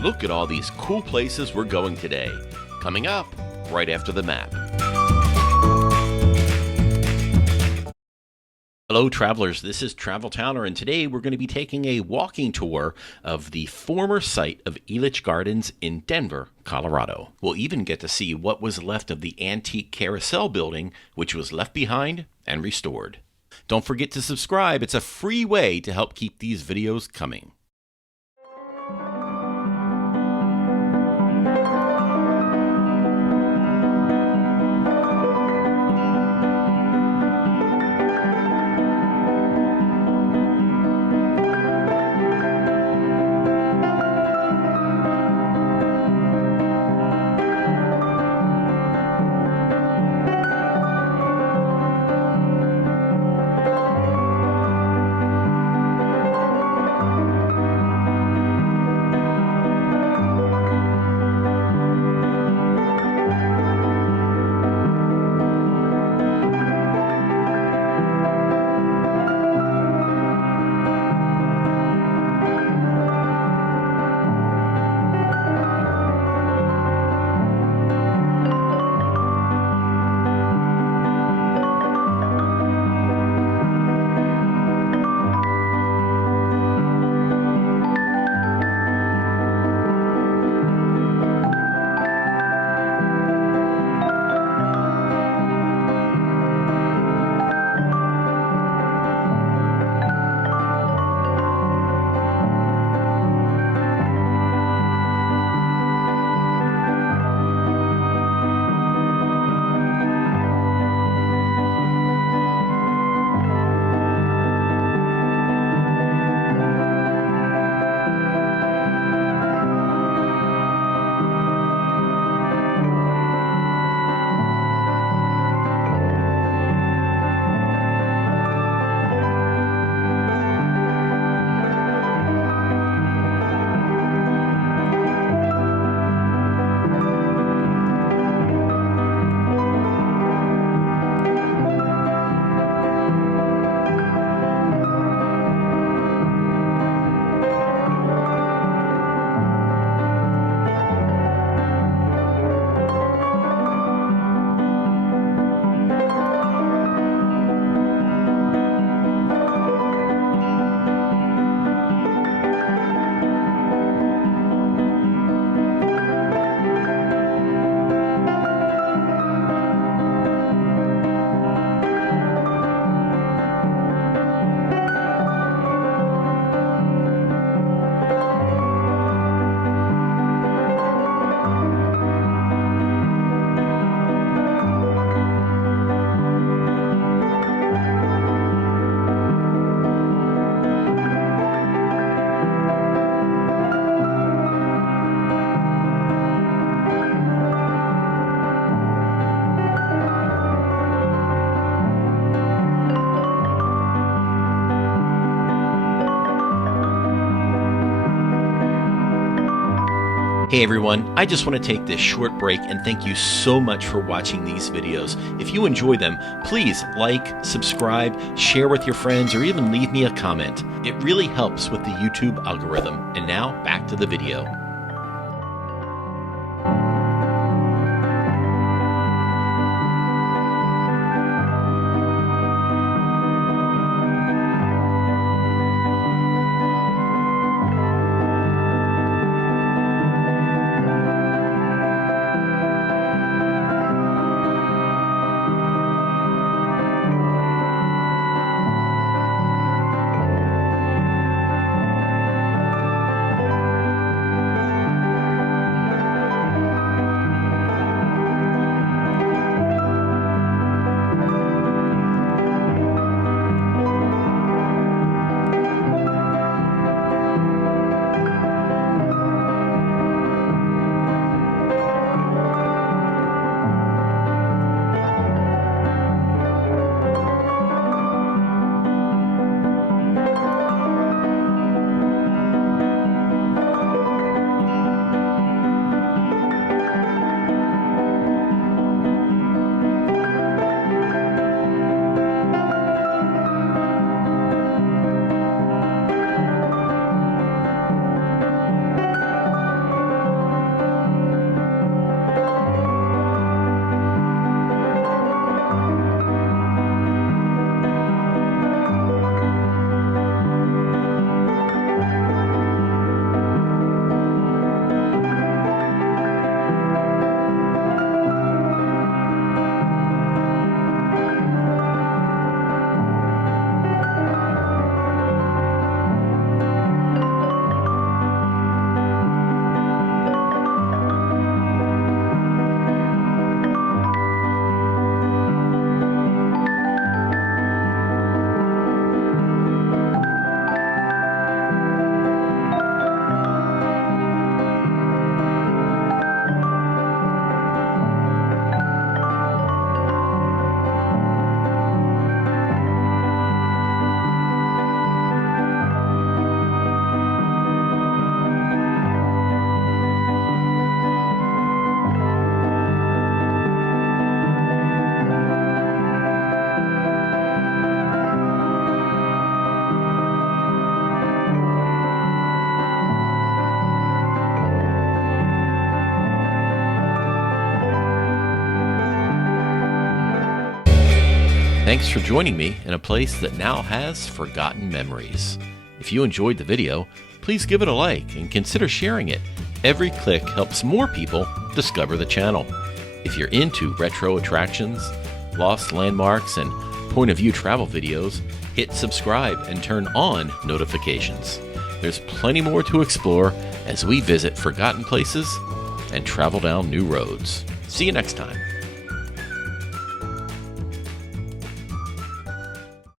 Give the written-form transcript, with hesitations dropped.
Look at all these cool places we're going today. Coming up, right after the map. Hello travelers, this is Travel Towner, and today we're going to be taking a walking tour of the former site of Elitch Gardens in Denver, Colorado. We'll even get to see what was left of the antique carousel building, which was left behind and restored. Don't forget to subscribe, it's a free way to help keep these videos coming. Hey everyone, I just want to take this short break and thank you so much for watching these videos. If you enjoy them, please like, subscribe, share with your friends, or even leave me a comment. It really helps with the YouTube algorithm. And now, back to the video. Thanks for joining me in a place that now has forgotten memories. If you enjoyed the video, please give it a like and consider sharing it. Every click helps more people discover the channel. If you're into retro attractions, lost landmarks, and point of view travel videos, hit subscribe and turn on notifications. There's plenty more to explore as we visit forgotten places and travel down new roads. See you next time.